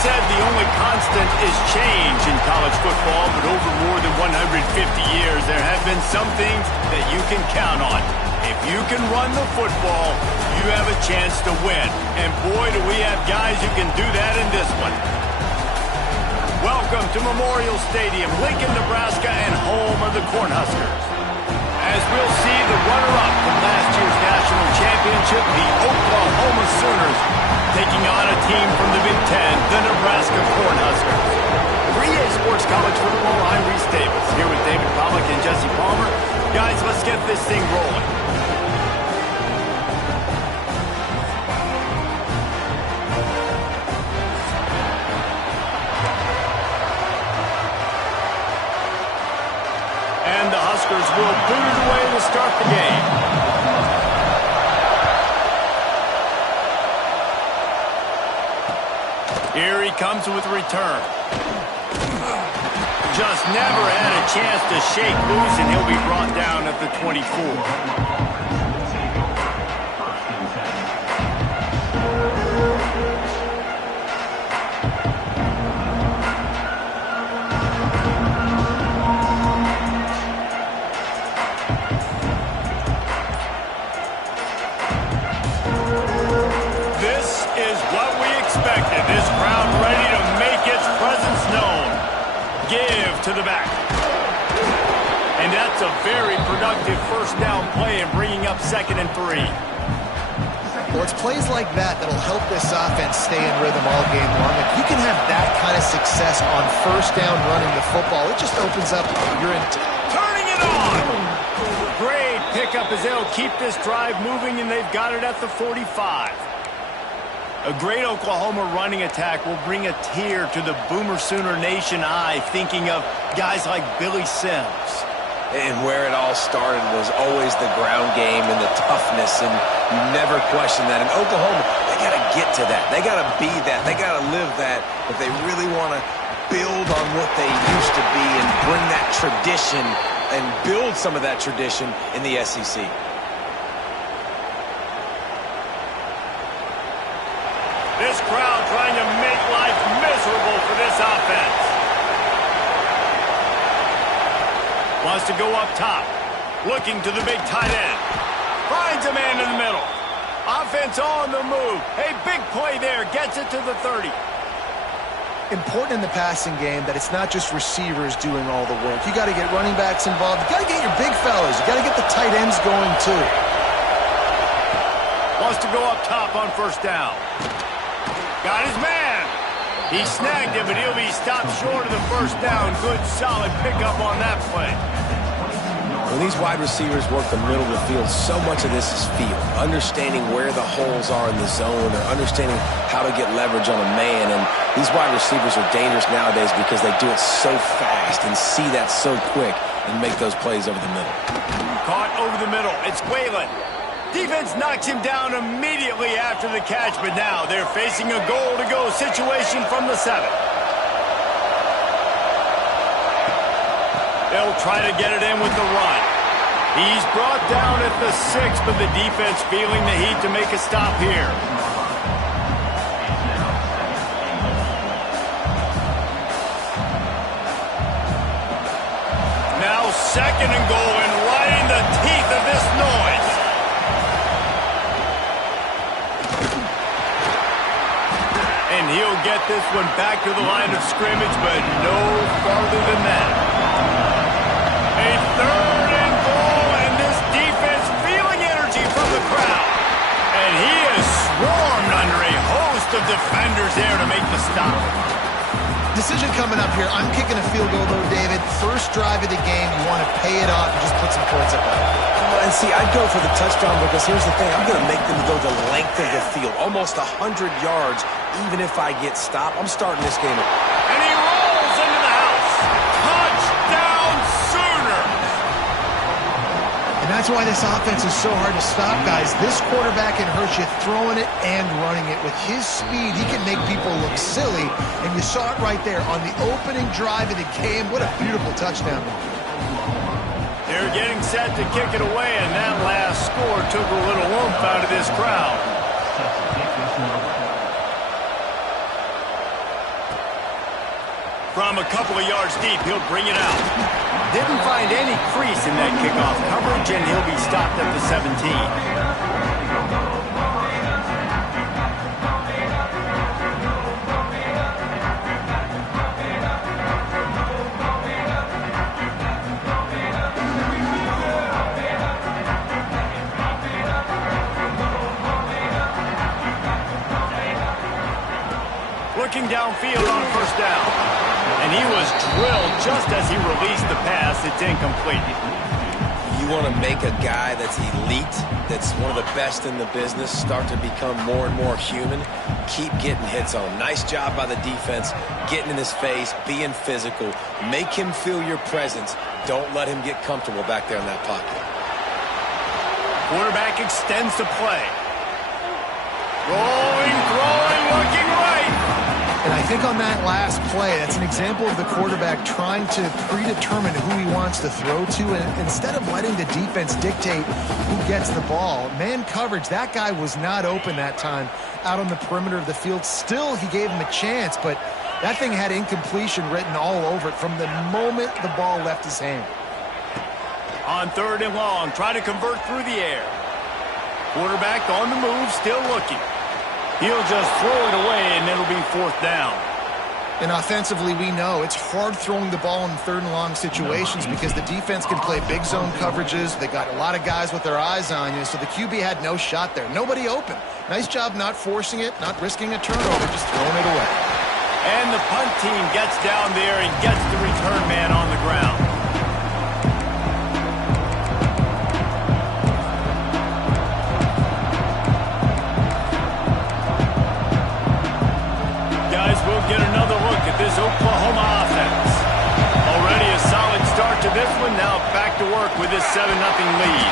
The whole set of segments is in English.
said the only constant is change in college football, but over more than 150 years, there have been some things that you can count on. If you can run the football, you have a chance to win. And boy, do we have guys who can do that in this one. Welcome to Memorial Stadium, Lincoln, Nebraska, and home of the Cornhuskers. As we'll see, the runner-up from last year's national championship, the Oklahoma Sooners, taking on a team from the Big Ten, the Nebraska Cornhuskers. For EA Sports College Football, I'm Reese Davis, here with David Pollack and Jesse Palmer. Guys, let's get this thing rolling. And the Huskers will boot it away to start the game. Here he comes with a return. Just never had a chance to shake loose, and he'll be brought down at the 24. This crowd ready to make its presence known. Give to the back. And that's a very productive first down play and bringing up 2nd and 3. Well, it's plays like that that'll help this offense stay in rhythm all game long. If you can have that kind of success on first down running the football, it just opens up your turning it on. Great pickup as they'll keep this drive moving, and they've got it at the 45. A great Oklahoma running attack will bring a tear to the Boomer Sooner Nation eye, thinking of guys like Billy Sims. And where it all started was always the ground game and the toughness, and you never question that. And Oklahoma, they got to get to that. They got to be that. They got to live that if they really want to build on what they used to be and bring that tradition and build some of that tradition in the SEC. This crowd trying to make life miserable for this offense. Wants to go up top. Looking to the big tight end. Finds a man in the middle. Offense on the move. Hey, big play there. Gets it to the 30. Important in the passing game that it's not just receivers doing all the work. You got to get running backs involved. You got to get your big fellas. You got to get the tight ends going too. Wants to go up top on first down. Got his man. He snagged him, but he'll be stopped short of the first down. Good, solid pickup on that play. When these wide receivers work the middle of the field, so much of this is feel. Understanding where the holes are in the zone, or understanding how to get leverage on a man. And these wide receivers are dangerous nowadays because they do it so fast and see that so quick and make those plays over the middle. Caught over the middle. It's Whalen. Defense knocks him down immediately after the catch, but now they're facing a goal-to-go situation from the 7. They'll try to get it in with the run. He's brought down at the 6, but the defense feeling the heat to make a stop here. Now 2nd and goal, and right in the teeth of this noise. And he'll get this one back to the line of scrimmage, but no farther than that. A 3rd and goal, and this defense feeling energy from the crowd. And he is swarmed under a host of defenders there to make the stop. Decision coming up here. I'm kicking a field goal, though, David. First drive of the game, you want to pay it off and just put some points up on it. And see, I'd go for the touchdown because here's the thing. I'm going to make them go the length of the field, almost 100 yards, even if I get stopped. I'm starting this game. And he rolls into the house. Touchdown, Sooners! And that's why this offense is so hard to stop, guys. This quarterback can hurt you throwing it and running it. With his speed, he can make people look silly. And you saw it right there on the opening drive of the game. What a beautiful touchdown. They're getting set to kick it away, and that last score took a little oomph out of this crowd. From a couple of yards deep, he'll bring it out. Didn't find any crease in that kickoff coverage, and he'll be stopped at the 17. Looking downfield on first down. And he was drilled just as he released the pass. It's incomplete. You want to make a guy that's elite, that's one of the best in the business, start to become more and more human. Keep getting hits on him. Nice job by the defense, getting in his face, being physical. Make him feel your presence. Don't let him get comfortable back there in that pocket. Quarterback extends the play. Rolling, throwing, looking right. And I think on that last play, that's an example of the quarterback trying to predetermine who he wants to throw to, and instead of letting the defense dictate who gets the ball. Man coverage, that guy was not open that time out on the perimeter of the field. Still, he gave him a chance, but that thing had incompletion written all over it from the moment the ball left his hand. On third and long, try to convert through the air. Quarterback on the move, still looking. He'll just throw it away, and it'll be fourth down. And offensively, we know it's hard throwing the ball in third and long situations because the defense can play big zone coverages. They got a lot of guys with their eyes on you, so the QB had no shot there. Nobody open. Nice job not forcing it, not risking a turnover, just throwing it away. And the punt team gets down there and gets the return man on the ground. We'll get another look at this Oklahoma offense. Already a solid start to this one. Now back to work with this 7-0 lead.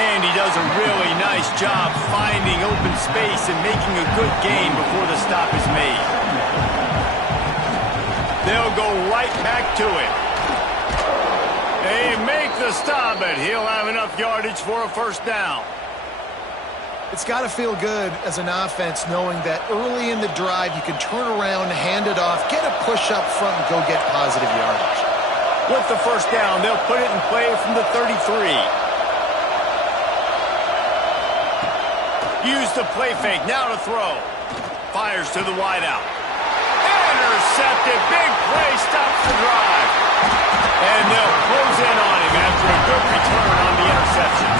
And he does a really nice job finding open space and making a good gain before the stop is made. They'll go right back to it. They make the stop, but he'll have enough yardage for a first down. It's got to feel good as an offense knowing that early in the drive you can turn around, hand it off, get a push up front, and go get positive yardage. With the first down, they'll put it in play from the 33. Use the play fake, now to throw. Fires to the wideout. Intercepted, big play, stops the drive. And they'll close in on him after a good return on the interception.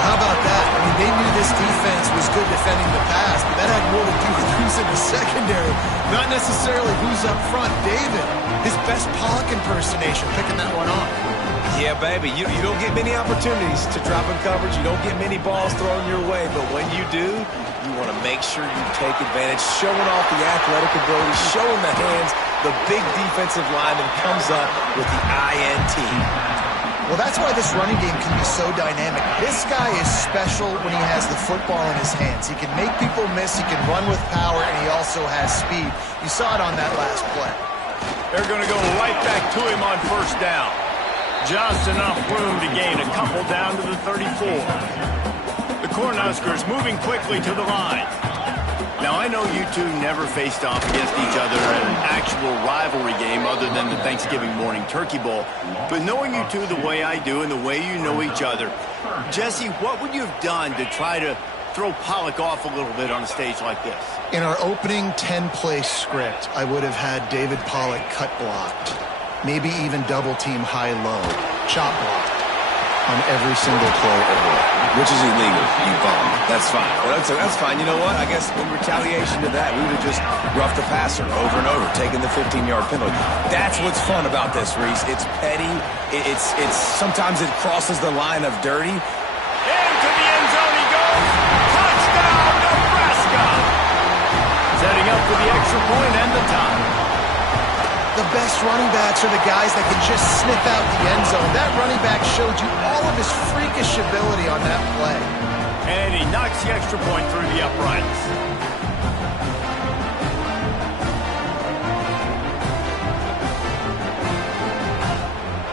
How about that? I mean, they knew this defense was good defending the pass, but that had more to do with who's in the secondary, not necessarily who's up front. David, his best Pollock impersonation, picking that one off. Yeah, baby, you don't get many opportunities to drop in coverage. You don't get many balls thrown your way, but when you do, you want to make sure you take advantage, showing off the athletic ability, showing the hands. The big defensive lineman comes up with the INT. Well, that's why this running game can be so dynamic. This guy is special when he has the football in his hands. He can make people miss, he can run with power, and he also has speed. You saw it on that last play. They're going to go right back to him on first down. Just enough room to gain a couple down to the 34. The Cornhuskers moving quickly to the line. Now, I know you two never faced off against each other in an actual rivalry game other than the Thanksgiving morning Turkey Bowl. But knowing you two the way I do and the way you know each other, Jesse, what would you have done to try to throw Pollock off a little bit on a stage like this? In our opening 10-play script, I would have had David Pollock cut blocked, maybe even double-team high-low, chop blocked on every single play ever. Which is illegal, you bum. That's fine. That's fine. You know what? I guess in retaliation to that, we would have just roughed the passer over and over, taking the 15-yard penalty. That's what's fun about this, Reese. It's petty. It's sometimes it crosses the line of dirty. Into the end zone he goes. Touchdown, Nebraska! Setting up for the extra point and the tie. The best running backs are the guys that can just sniff out the end zone. That running back showed you all of his freakish ability on that play. And he knocks the extra point through the uprights.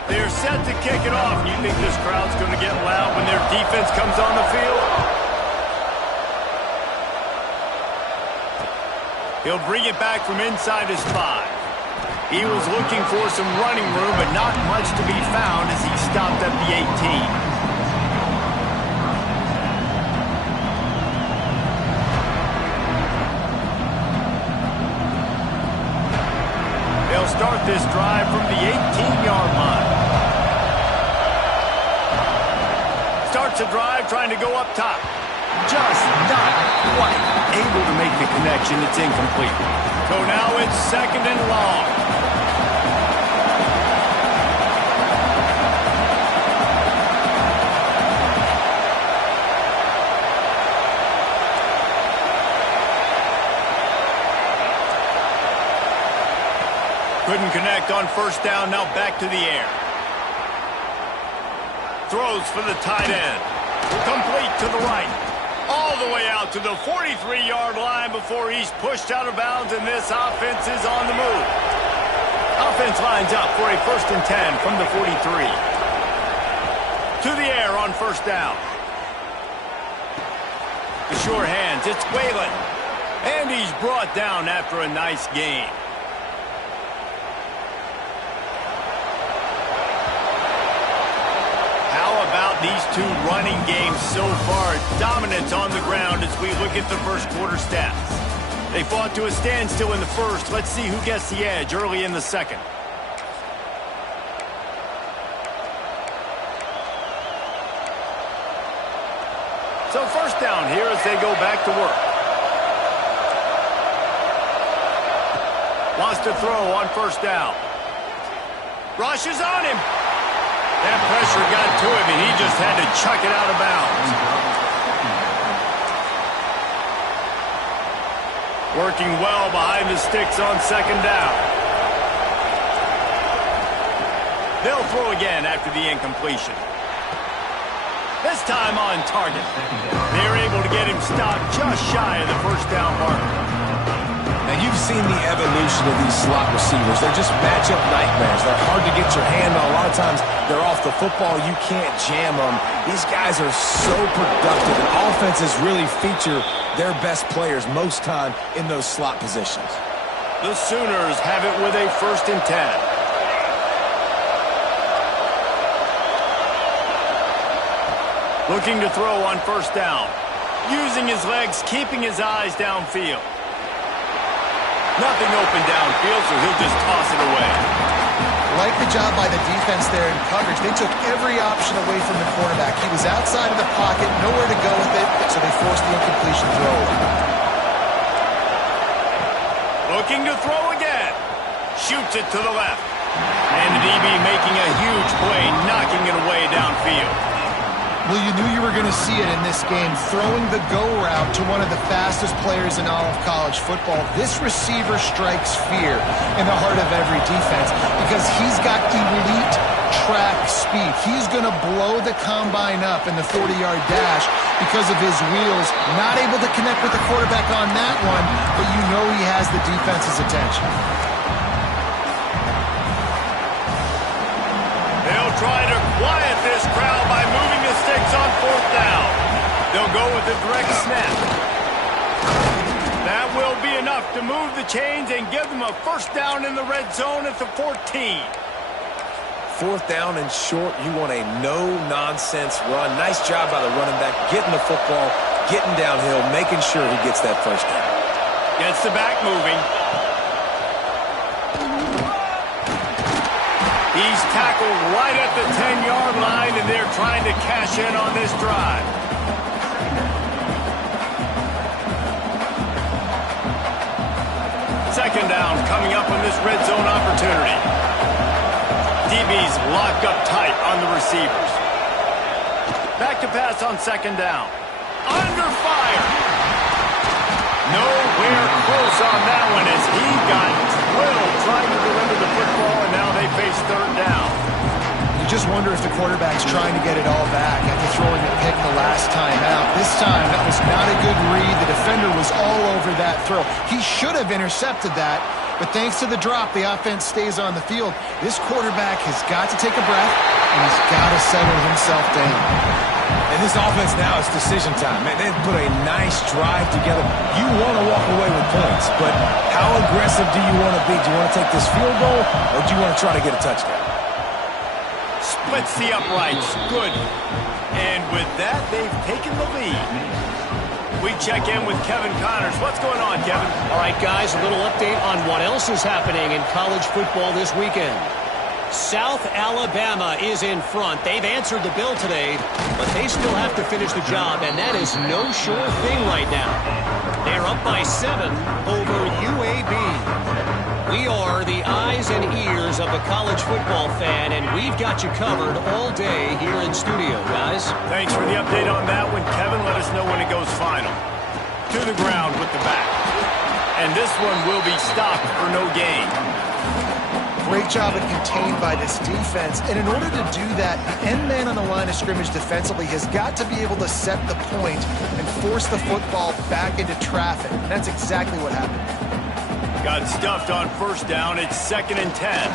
They're set to kick it off. You think this crowd's going to get loud when their defense comes on the field? He'll bring it back from inside his 5. He was looking for some running room, but not much to be found as he stopped at the 18. They'll start this drive from the 18-yard line. Starts a drive trying to go up top. Just not quite able to make the connection. It's incomplete. So now it's 2nd and long. Couldn't connect on 1st down. Now back to the air. Throws for the tight end. Complete to the right. All the way out to the 43-yard line before he's pushed out of bounds, and this offense is on the move. Offense lines up for a 1st and 10 from the 43. To the air on 1st down. The sure hands, it's Whalen. And he's brought down after a nice gain. These two running games so far, dominance on the ground as we look at the first quarter stats. They fought to a standstill in the first. Let's see who gets the edge early in the second. So 1st down here as they go back to work. Wants to throw on 1st down. Rushes on him. That pressure got to him, and he just had to chuck it out of bounds. Working well behind the sticks on 2nd down. They'll throw again after the incompletion. This time on target. They're able to get him stopped just shy of the 1st down marker. Now, you've seen the evolution of these slot receivers. They're just matchup nightmares. They're hard to get your hand on. A lot of times, they're off the football. You can't jam them. These guys are so productive, and offenses really feature their best players most time in those slot positions. The Sooners have it with a 1st and 10. Looking to throw on 1st down. Using his legs, keeping his eyes downfield. Nothing open downfield, so he'll just toss it away. Like the job by the defense there in coverage. They took every option away from the quarterback. He was outside of the pocket, nowhere to go with it, so they forced the incompletion throw. Looking to throw again. Shoots it to the left. And the DB making a huge play, knocking it away downfield. Well, you knew you were going to see it in this game, throwing the go route to one of the fastest players in all of college football. This receiver strikes fear in the heart of every defense because he's got elite track speed. He's going to blow the combine up in the 40-yard dash because of his wheels. Not able to connect with the quarterback on that one, but you know he has the defense's attention. They'll try to quiet this crowd by moving the sticks on 4th down. They'll go with a direct snap. That will be enough to move the chains and give them a 1st down in the red zone at the 14. 4th down and short, you want a no-nonsense run. Nice job by the running back, getting the football, getting downhill, making sure he gets that 1st down. Gets the back moving. He's tackled right at the 10-yard line, and they're trying to cash in on this drive. Second down coming up on this red zone opportunity. DB's locked up tight on the receivers. Back to pass on 2nd down. Under fire. Nowhere close on that one as he got drilled trying to deliver the football, and now they face 3rd down. You just wonder if the quarterback's trying to get it all back after throwing a pick the last time out. This time, that was not a good read. The defender was all over that throw. He should have intercepted that, But thanks to the drop, the offense stays on the field. This quarterback has got to take a breath, and he's got to settle himself down. And this offense now is decision time. Man, they've put a nice drive together. You want to walk away with points, but how aggressive do you want to be? Do you want to take this field goal, or do you want to try to get a touchdown? Splits the uprights. Good. And with that, they've taken the lead. We check in with Kevin Connors. What's going on, Kevin? All right, guys, a little update on what else is happening in college football this weekend. South Alabama is in front. They've answered the bell today, but they still have to finish the job, and that is no sure thing right now. They're up by 7 over UAB. We are the eyes and ears of the college football fan, and we've got you covered all day here in studio, guys. Thanks for the update on that one, Kevin. Let us know when it goes final. To the ground with the back. And this one will be stopped for no gain. Great job at contained by this defense. And in order to do that, the end man on the line of scrimmage defensively has got to be able to set the point and force the football back into traffic. And that's exactly what happened. Got stuffed on first down. It's 2nd and 10.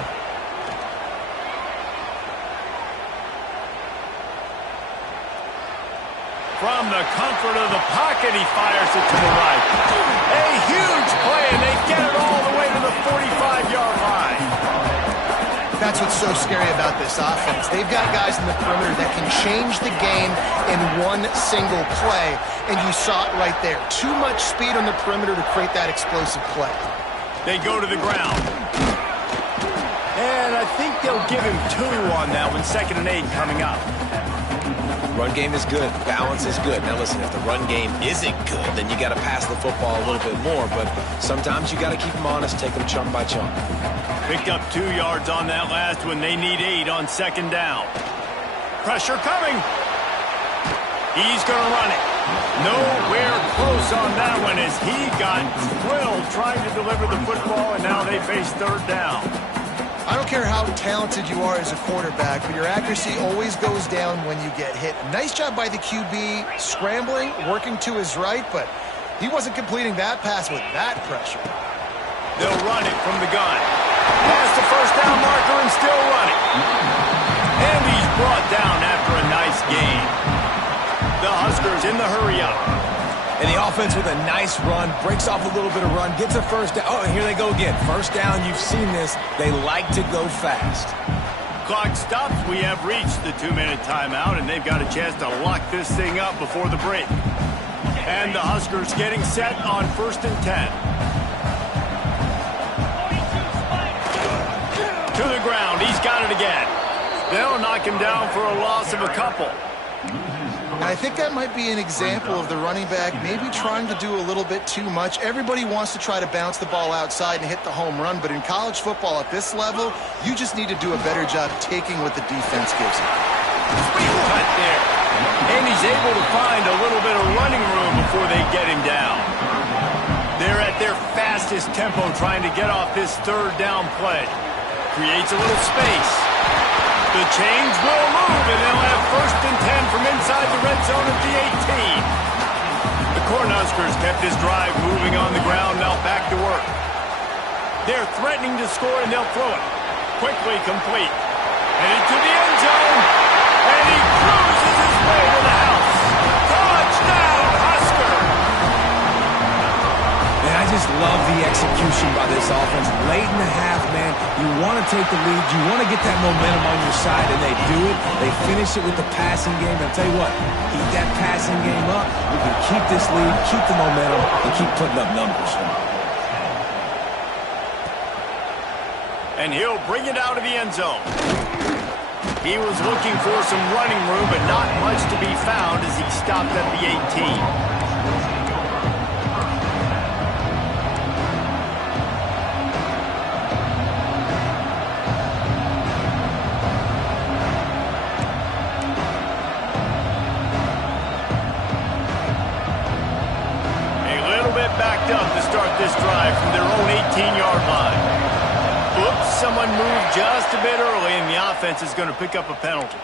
From the comfort of the pocket, he fires it to the right. A huge play, and they get it all the way to the 45-yard line. That's what's so scary about this offense. They've got guys in the perimeter that can change the game in one single play, and you saw it right there. Too much speed on the perimeter to create that explosive play. They go to the ground. And I think they'll give him 2 on that one. 2nd and 8 coming up. Run game is good. Balance is good. Now listen, if the run game isn't good, then you got to pass the football a little bit more. But sometimes you got to keep them honest, take them chunk by chunk. Picked up 2 yards on that last one. They need 8 on 2nd down. Pressure coming. He's going to run it. Nowhere close on that one as he got thrilled trying to deliver the football, and now they face 3rd down. I don't care how talented you are as a quarterback, but your accuracy always goes down when you get hit. Nice job by the QB scrambling, working to his right, but he wasn't completing that pass with that pressure. They'll run it from the gun. Past the first down marker and still running. And he's brought down after a nice gain. The Huskers in the hurry-up. And the offense with a nice run, breaks off a little bit of run, gets a first down. Oh, and here they go again. First down, you've seen this. They like to go fast. Clock stops. We have reached the 2-minute timeout, and they've got a chance to lock this thing up before the break. And the Huskers getting set on 1st and 10. To the ground. He's got it again. They'll knock him down for a loss of a couple. And I think that might be an example of the running back maybe trying to do a little bit too much. Everybody wants to try to bounce the ball outside and hit the home run, but in college football at this level, you just need to do a better job taking what the defense gives you. Cut there. And he's able to find a little bit of running room before they get him down. They're at their fastest tempo trying to get off this 3rd down play. Creates a little space. The chains will move, and they'll have 1st and 10 from inside the red zone at the 18. The Cornhuskers kept this drive moving on the ground, now back to work. They're threatening to score, and they'll throw it. Quickly complete. And into the end zone, and he cruises his way to the house. Touchdown, Husker! And I just love the execution by this offense. Late in the half, man, you want to take the lead. You want to get that momentum on your side, and they do it. They finish it with the passing game. And I'll tell you what, keep that passing game up. We can keep this lead, keep the momentum, and keep putting up numbers. And he'll bring it out of the end zone. He was looking for some running room, but not much to be found as he stopped at the 18. Backed up to start this drive from their own 18-yard line. Oops, someone moved just a bit early, and the offense is going to pick up a penalty.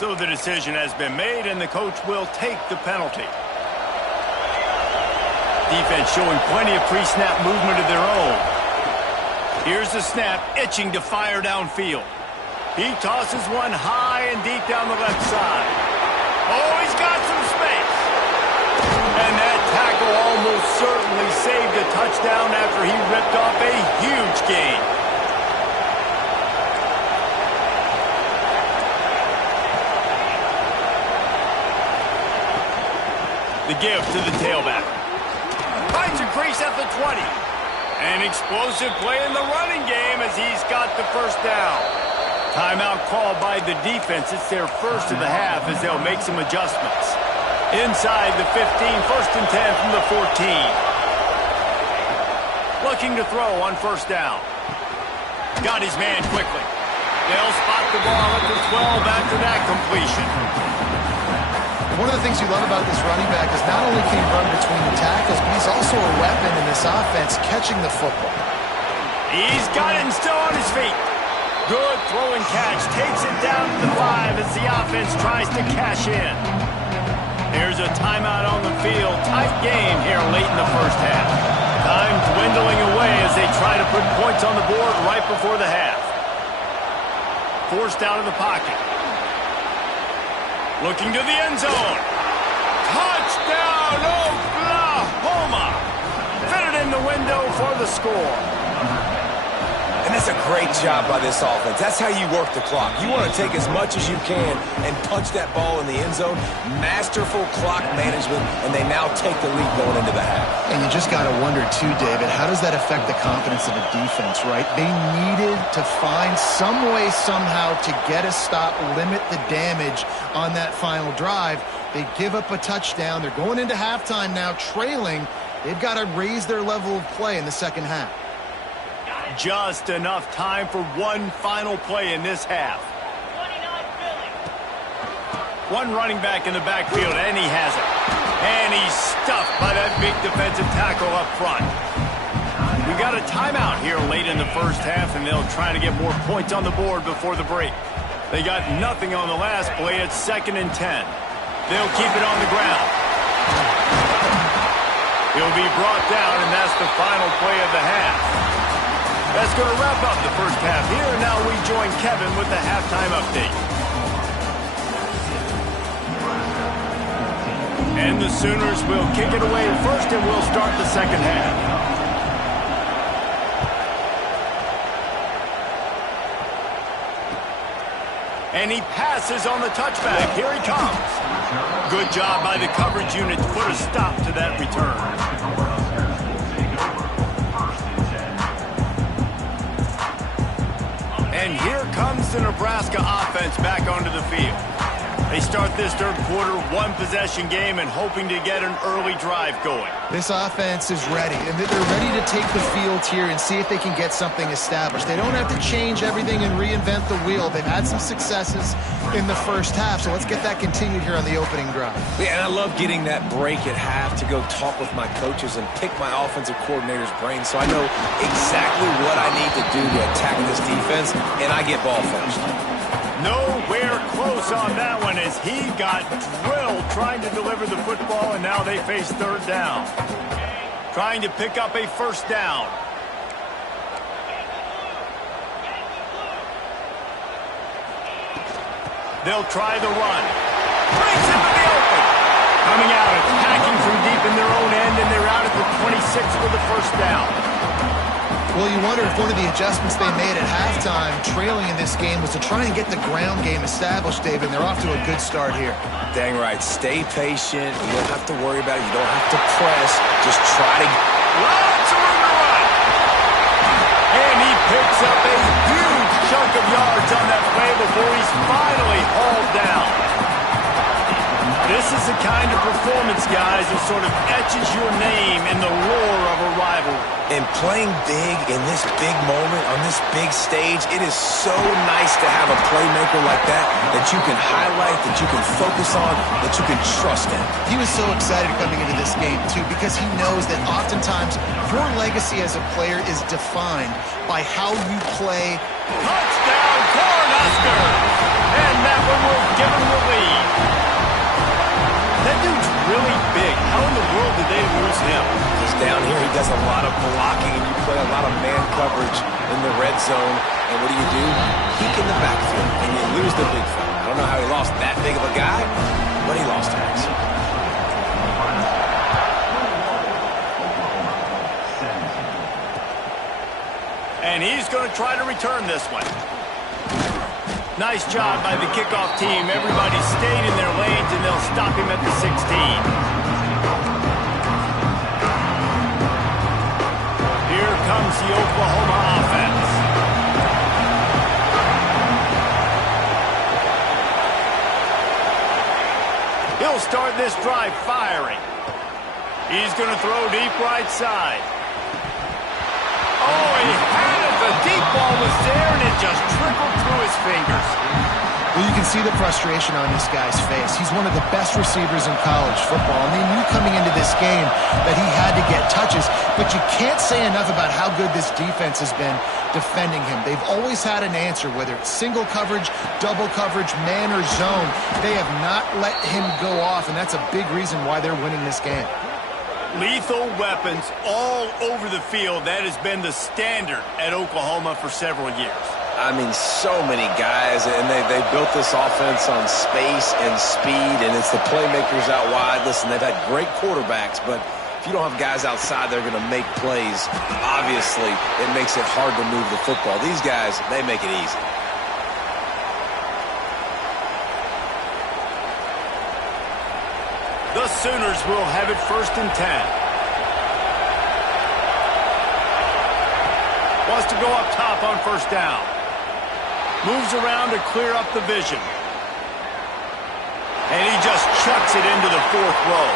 So the decision has been made, and the coach will take the penalty. Defense showing plenty of pre-snap movement of their own. Here's the snap, itching to fire downfield. He tosses one high and deep down the left side. Oh, he's got some space. And that tackle almost certainly saved a touchdown after he ripped off a huge gain. The give to the tailback. Finds a crease at the 20. An explosive play in the running game as he's got the first down. Timeout called by the defense. It's their first of the half as they'll make some adjustments. Inside the 15, first and 10 from the 14. Looking to throw on first down. Got his man quickly. They'll spot the ball at the 12 after that completion. One of the things you love about this running back is not only can he run between the tackles, but he's also a weapon in this offense catching the football. He's got it and still on his feet. Good throw and catch. Takes it down to the 5 as the offense tries to cash in. There's a timeout on the field. Tight game here late in the first half. Time dwindling away as they try to put points on the board right before the half. Forced out of the pocket. Looking to the end zone. Touchdown, Oklahoma! Fitted in the window for the score. And that's a great job by this offense. That's how you work the clock. You want to take as much as you can and punch that ball in the end zone. Masterful clock management, and they now take the lead going into the half. And you just got to wonder, too, David, how does that affect the confidence of the defense, right? They needed to find some way, somehow, to get a stop, limit the damage on that final drive. They give up a touchdown. They're going into halftime now, trailing. They've got to raise their level of play in the second half. Just enough time for one final play in this half. One running back in the backfield, and he has it. And he's stuffed by that big defensive tackle up front. We got a timeout here late in the first half, and they'll try to get more points on the board before the break. They got nothing on the last play. It's 2nd and 10. They'll keep it on the ground. He'll be brought down, and that's the final play of the half. That's going to wrap up the first half here. Now we join Kevin with the halftime update. And the Sooners will kick it away first, and we'll start the second half. And he passes on the touchback. Here he comes. Good job by the coverage unit to put a stop to that return. And here comes the Nebraska offense back onto the field. They start this third quarter, one-possession game, and hoping to get an early drive going. This offense is ready, and they're ready to take the field here and see if they can get something established. They don't have to change everything and reinvent the wheel. They've had some successes in the first half, so let's get that continued here on the opening drive. Yeah, and I love getting that break at half to go talk with my coaches and pick my offensive coordinator's brain so I know exactly what I need to do to attack this defense, and I get ball first. Nowhere close on that one as he got drilled trying to deliver the football, and now they face third down. Trying to pick up a first down. They'll try the run. Breaks into the open. Coming out, attacking from deep in their own end, and they're out at the 26 for the first down. Well, you wonder if one of the adjustments they made at halftime, trailing in this game, was to try and get the ground game established, David, and they're off to a good start here. Dang right. Stay patient. You don't have to worry about it. You don't have to press. Just try to... Lots of room to run. And he picks up a huge chunk of yards on that play before he's finally hauled down. This is the kind of performance, guys, that sort of etches your name in the lore of a rivalry. And playing big in this big moment, on this big stage, it is so nice to have a playmaker like that you can highlight, that you can focus on, that you can trust in. He was so excited coming into this game, too, because he knows that oftentimes your legacy as a player is defined by how you play. Touchdown, Cornhuskers! And that one will give him the lead. That dude's really big. How in the world did they lose him? Just down here, he does a lot of blocking, and you play a lot of man coverage. in the red zone. And what do? Peek in the backfield, and you lose the big fella. I don't know how he lost that big of a guy, but he lost Harris. And he's going to try to return this one. Nice job by the kickoff team. Everybody stayed in their lanes, and they'll stop him at the 16. Here comes the Oklahoma offense. He'll start this drive firing. He's going to throw deep right side. Oh, he had it. The deep ball was there, and it just trickled through his fingers. Well, you can see the frustration on this guy's face. He's one of the best receivers in college football, and they knew coming into this game that he had to get touches, but you can't say enough about how good this defense has been defending him. They've always had an answer, whether it's single coverage, double coverage, man or zone. They have not let him go off, and that's a big reason why they're winning this game. Lethal weapons all over the field. That has been the standard at Oklahoma for several years. I mean, so many guys, and they built this offense on space and speed, and it's the playmakers out wide. Listen, they've had great quarterbacks, but if you don't have guys outside that are going to make plays, obviously it makes it hard to move the football. These guys, they make it easy. The Sooners will have it 1st and 10. Wants to go up top on 1st down. Moves around to clear up the vision. And he just chucks it into the 4th row.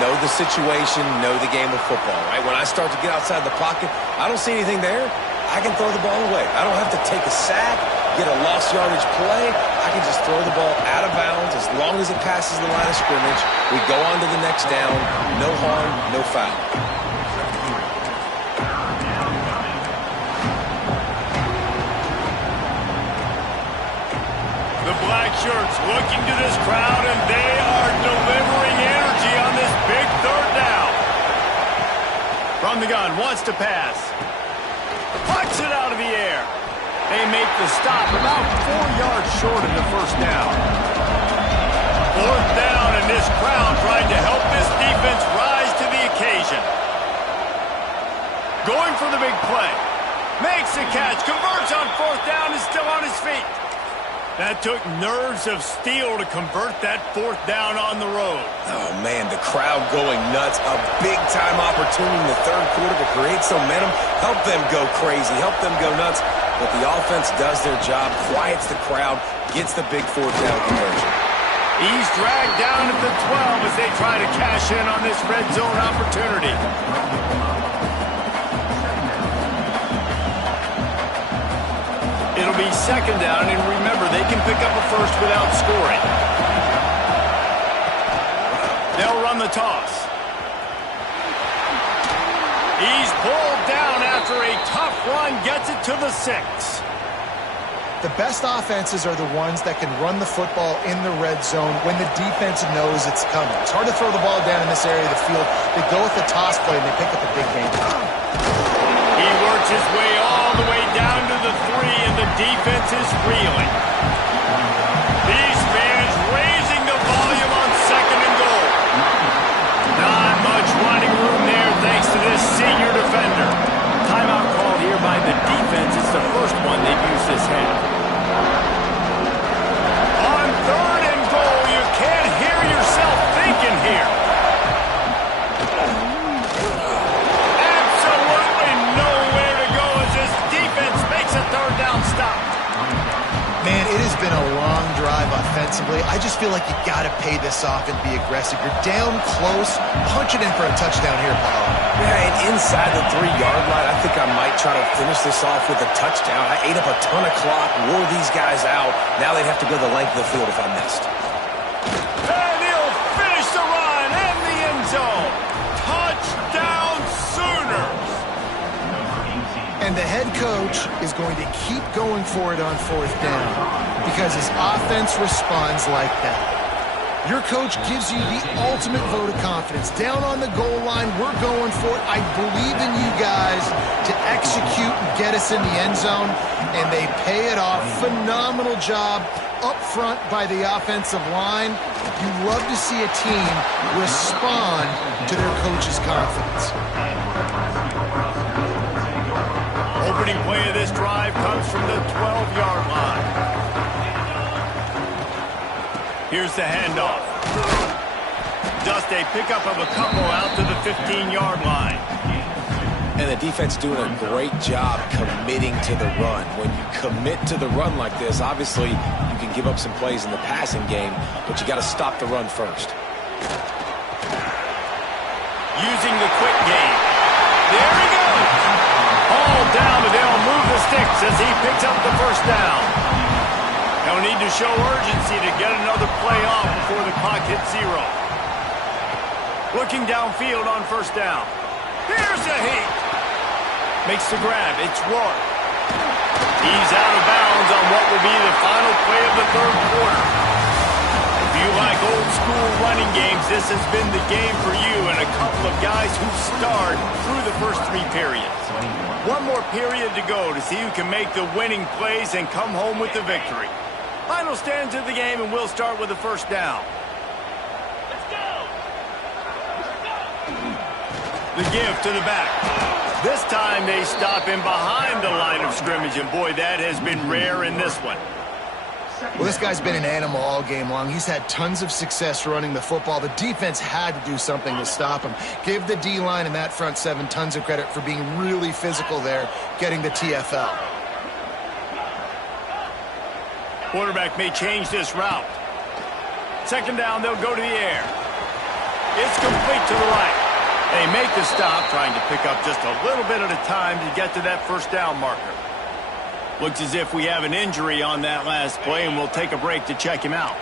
Know the situation, know the game of football, right? When I start to get outside the pocket, I don't see anything there. I can throw the ball away. I don't have to take a sack, get a lost yardage play. I can just throw the ball out of bounds as long as it passes the line of scrimmage. We go on to the next down. No harm, no foul. The black shirts looking to this crowd, and they are delivering energy on this big 3rd down. From the gun, wants to pass. Pucks it out of the air. They make the stop about 4 yards short of the 1st down. 4th down, and this crowd trying to help this defense rise to the occasion. Going for the big play. Makes the catch. Converts on 4th down and still on his feet. That took nerves of steel to convert that 4th down on the road. Oh, man, the crowd going nuts. A big-time opportunity in the 3rd quarter to create some momentum. Help them go crazy. Help them go nuts. But the offense does their job, quiets the crowd, gets the big 4th down conversion. He's dragged down at the 12 as they try to cash in on this red zone opportunity. It'll be 2nd down, and remember, they can pick up a 1st without scoring. They'll run the toss. He's pulled down after a tough run, gets it to the 6. The best offenses are the ones that can run the football in the red zone when the defense knows it's coming. It's hard to throw the ball down in this area of the field. They go with the toss play, and they pick up a big game. He works his way all the way down to the 3, and the defense is reeling. These fans raising the volume on 2nd and goal. Not much running room there thanks to this senior defender. Timeout called here by the defense. It's the 1st one they've used this half. On 3rd and goal, you can't hear yourself thinking here. Absolutely nowhere to go as this defense makes a 3rd down stop. Man, it has been a long drive offensively. I just feel like you got to pay this off and be aggressive. You're down close. Punch it in for a touchdown here, Paulo. Yeah, and inside the 3-yard line, I think I might try to finish this off with a touchdown. I ate up a ton of clock, wore these guys out. Now they'd have to go the length of the field if I missed. And he'll finish the run in the end zone. Touchdown, Sooners. And the head coach is going to keep going for it on 4th down because his offense responds like that. Your coach gives you the ultimate vote of confidence. Down on the goal line, we're going for it. I believe in you guys to execute and get us in the end zone, and they pay it off. Phenomenal job up front by the offensive line. You love to see a team respond to their coach's confidence. Opening play of this drive comes from the 12-yard line. Here's the handoff. Just a pickup of a couple out to the 15-yard line. And the defense doing a great job committing to the run. When you commit to the run like this, obviously you can give up some plays in the passing game, but you got to stop the run first. Using the quick game. There he goes. All down, but they'll move the sticks as he picks up the first down. They'll need to show urgency to get another play off before the clock hits 0. Looking downfield on first down. Here's a heat. Makes the grab. It's Rourke. He's out of bounds on what will be the final play of the third quarter. If you like old school running games, this has been the game for you and a couple of guys who starred through the first 3 periods. One more period to go to see who can make the winning plays and come home with the victory. Final stands of the game, and we'll start with the first down. The give to the back. This time they stop him behind the line of scrimmage, and boy, that has been rare in this one. Well, this guy's been an animal all game long. He's had tons of success running the football. The defense had to do something to stop him. Give the D-line and that front 7 tons of credit for being really physical there, getting the TFL. Quarterback may change this route. Second down, they'll go to the air. It's complete to the right. They make the stop, trying to pick up just a little bit at a time to get to that first down marker. Looks as if we have an injury on that last play, and we'll take a break to check him out.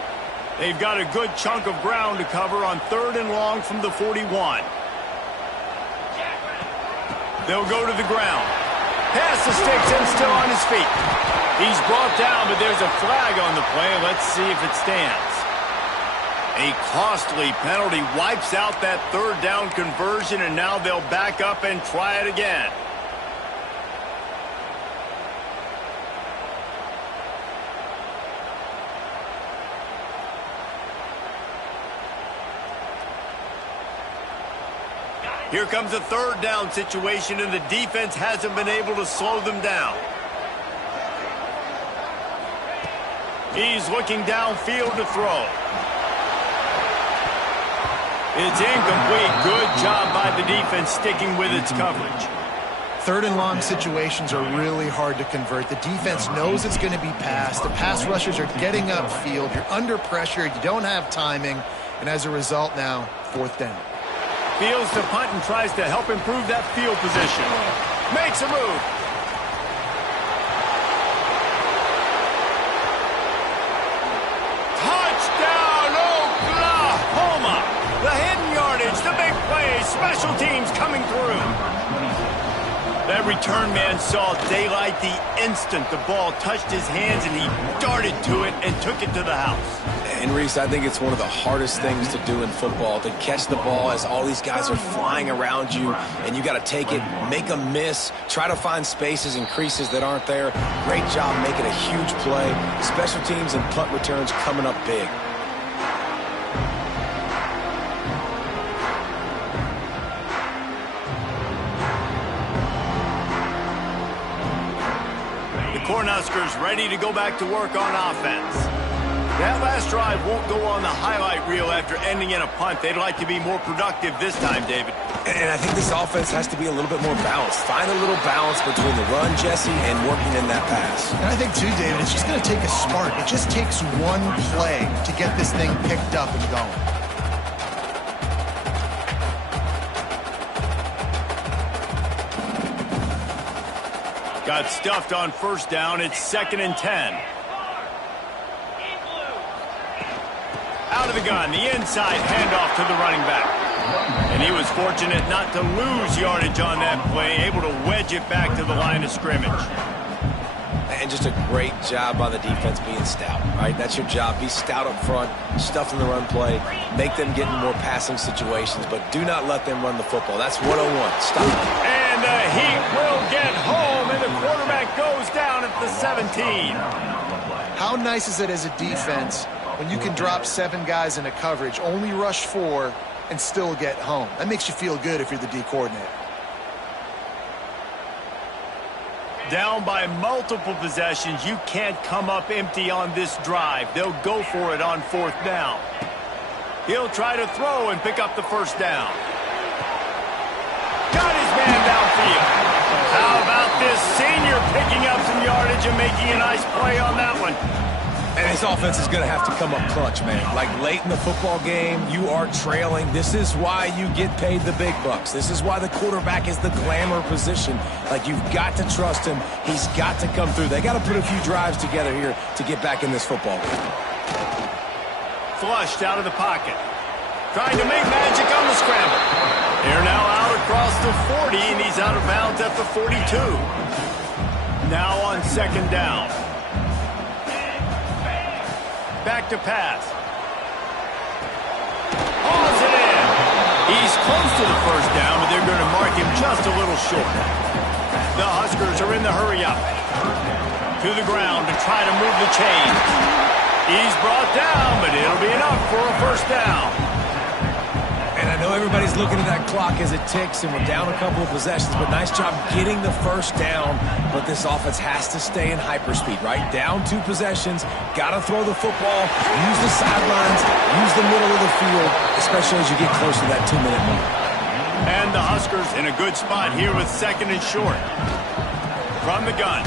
They've got a good chunk of ground to cover on 3rd and long from the 41. They'll go to the ground. Pass the sticks and still on his feet. He's brought down, but there's a flag on the play. Let's see if it stands. A costly penalty wipes out that 3rd down conversion, and now they'll back up and try it again. Here comes a 3rd down situation, and the defense hasn't been able to slow them down. He's looking downfield to throw. It's incomplete. Good job by the defense sticking with its coverage. 3rd and long situations are really hard to convert. The defense knows it's going to be passed. The pass rushers are getting upfield. You're under pressure. You don't have timing. And as a result now, 4th down. Fields to punt and tries to help improve that field position. Makes a move. Touchdown, Oklahoma! The hidden yardage, the big play, special teams coming through. That return man saw daylight the instant the ball touched his hands, and he darted to it and took it to the house. And Reese, I think it's one of the hardest things to do in football, to catch the ball as all these guys are flying around you, and you got to take it, make a miss, try to find spaces and creases that aren't there. Great job making a huge play. Special teams and punt returns coming up big. Cornhuskers ready to go back to work on offense. That last drive won't go on the highlight reel after ending in a punt. They'd like to be more productive this time, David. And I think this offense has to be a little bit more balanced. Find a little balance between the run, Jesse, and working in that pass. And I think, too, David, it's just going to take a spark. It just takes one play to get this thing picked up and going. Got stuffed on first down. It's 2nd and 10. Out of the gun, the inside handoff to the running back. And he was fortunate not to lose yardage on that play, able to wedge it back to the line of scrimmage. And just a great job by the defense being stout, right? That's your job. Be stout up front, stuff in the run play, make them get in more passing situations, but do not let them run the football. That's 101. Stop. And And the Heat will get home, and the quarterback goes down at the 17. How nice is it as a defense when you can drop 7 guys into coverage, only rush 4, and still get home? That makes you feel good if you're the D coordinator. Down by multiple possessions, you can't come up empty on this drive. They'll go for it on 4th down. He'll try to throw and pick up the first down. Got his man downfield. How about this senior picking up some yardage and making a nice play on that one? And his offense is going to have to come up clutch, man. Like late in the football game, you are trailing. This is why you get paid the big bucks. This is why the quarterback is the glamour position. Like, you've got to trust him. He's got to come through. They got to put a few drives together here to get back in this football game. Flushed out of the pocket. Trying to make magic on the scramble. They're now out across the 40, and he's out of bounds at the 42. Now on 2nd down. Back to pass. Hauls it in. He's close to the first down, but they're going to mark him just a little short. The Huskers are in the hurry up. To the ground to try to move the chain. He's brought down, but it'll be enough for a first down. And I know everybody's looking at that clock as it ticks, and we're down a couple of possessions, but nice job getting the first down. But this offense has to stay in hyperspeed, right? Down 2 possessions, got to throw the football, use the sidelines, use the middle of the field, especially as you get close to that 2-minute mark. And the Huskers in a good spot here with 2nd and short. From the gun,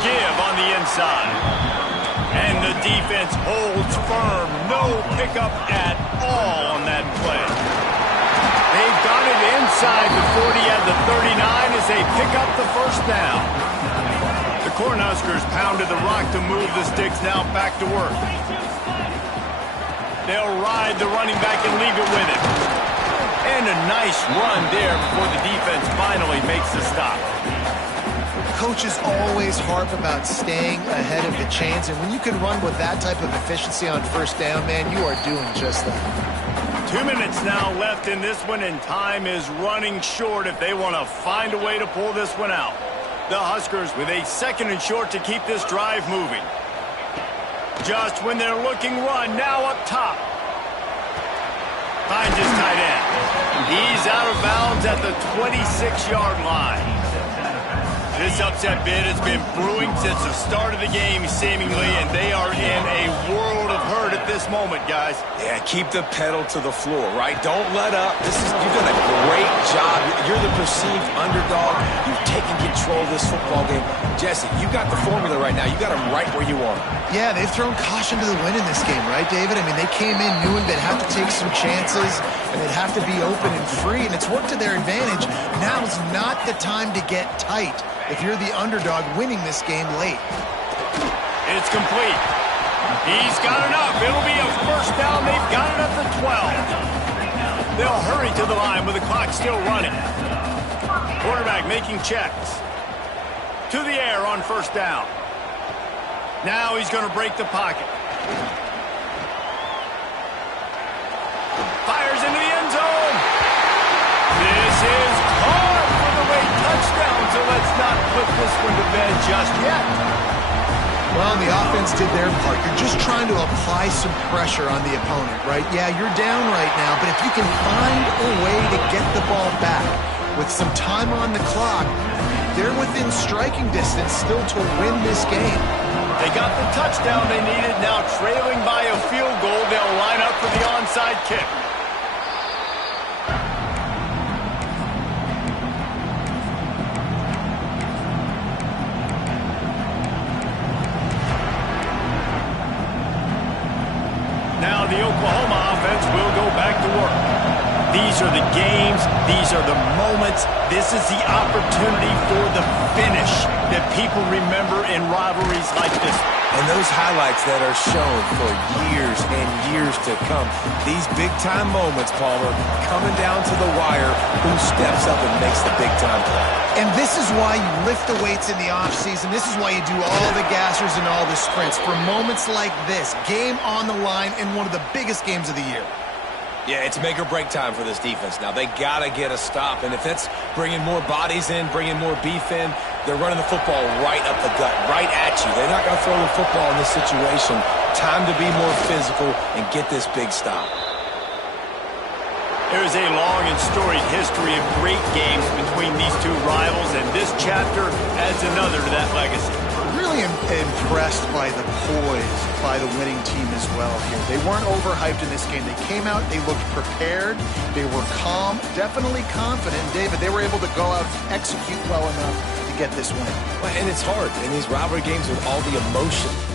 give on the inside. And the defense holds firm. No pickup at all on that play. They've got it inside the 40 at the 39 as they pick up the first down. The Cornhuskers pounded the rock to move the sticks, now back to work. They'll ride the running back and leave it with him. And a nice run there before the defense finally makes the stop. Coaches always harp about staying ahead of the chains, and when you can run with that type of efficiency on first down, man, you are doing just that. 2 minutes now left in this one, and time is running short if they want to find a way to pull this one out. The Huskers with a 2nd and short to keep this drive moving. Just when they're looking run, now up top. Finds his tight end. He's out of bounds at the 26-yard line. This upset bid has been brewing since the start of the game, seemingly, and they are in a world of hurt at this moment, guys. Yeah, keep the pedal to the floor, right? Don't let up. You've done a great job. You're the perceived underdog. You've taken control of this football game. Jesse, you got the formula right now. You got them right where you want them. Yeah, they've thrown caution to the wind in this game, right, David? I mean, they came in knowing they'd have to take some chances, and they'd have to be open and free, and it's worked to their advantage. Now's not the time to get tight if you're the underdog winning this game late. It's complete. He's got enough. It'll be a first down. They've got it at the 12. They'll hurry to the line with the clock still running. Quarterback making checks. To the air on first down. Now he's going to break the pocket. Fires into the end zone. This is caught for the late touchdown, so let's not put this one to bed just yet. Well, the offense did their part. You're just trying to apply some pressure on the opponent, right? Yeah, you're down right now, but if you can find a way to get the ball back with some time on the clock, they're within striking distance still to win this game. They got the touchdown they needed. Now trailing by a field goal, they'll line up for the onside kick. Now the Oklahoma offense will go back to work. These are the games. These are the moments. This is the opportunity for the finish that people remember in rivalries like this. And those highlights that are shown for years and years to come. These big-time moments, Palmer, coming down to the wire, who steps up and makes the big-time play. And this is why you lift the weights in the offseason. This is why you do all the gassers and all the sprints. For moments like this, game on the line in one of the biggest games of the year. Yeah, it's make or break time for this defense now. They got to get a stop, and if it's bringing more bodies in, bringing more beef in, they're running the football right up the gut, right at you. They're not going to throw the football in this situation. Time to be more physical and get this big stop. There's a long and storied history of great games between these two rivals, and this chapter adds another to that legacy. Really impressed by the poise by the winning team as well here. They weren't overhyped in this game. They came out, they looked prepared, they were calm, definitely confident. David, they were able to go out and execute well enough to get this win. And it's hard in these rivalry games with all the emotion